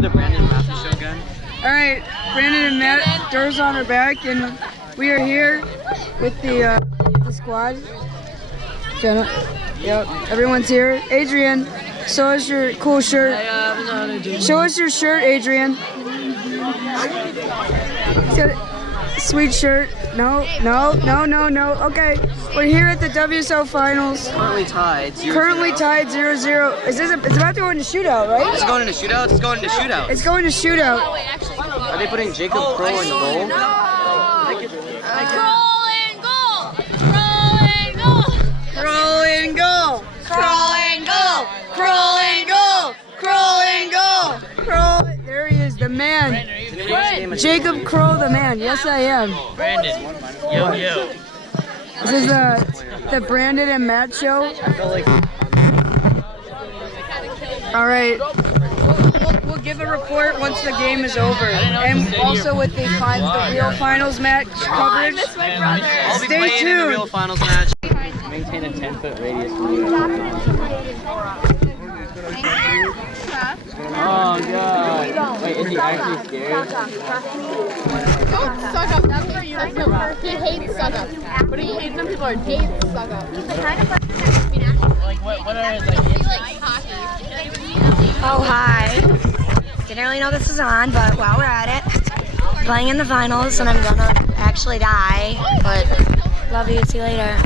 do the Brandon and Matthew show again? All right, Brandon and Matt, doors on our back, and we are here with the squad. Jenna, yep, everyone's here. Adrian, show us your cool shirt. Show us your shirt, Adrian. He's got a sweet shirt. No. Okay, we're here at the WSL Finals. Currently tied. 0-0. Currently tied 0-0. Is this? It's about to go into shootout, right? It's going into shootouts. It's going into shootouts. It's going to shootout. Are they putting Jacob Kroll in goal? Crawl and goal! Crawl and goal! Crawl and goal! Crawl and goal! Crawl and goal! Crawl and goal! Crawl! There he is, the man. Jacob Kroll, the man. Yes, I am. Brandon, yo. This is the Brandon and Matt show. All right. We'll give a report once the game is over, and also with the real finals match coverage. I'll be Stay playing in the real tuned. finals match. Maintain a 10-foot radius from you. Oh god. Wait, is he actually scared? Don't suck up. That's for you. He hates suck up. But he hates when people are hates suck up. Like, what are his, like, He likes hockey. Oh, hi. Didn't really know this was on, but while we're at it, playing in the finals, and I'm gonna actually die, but love you, see you later.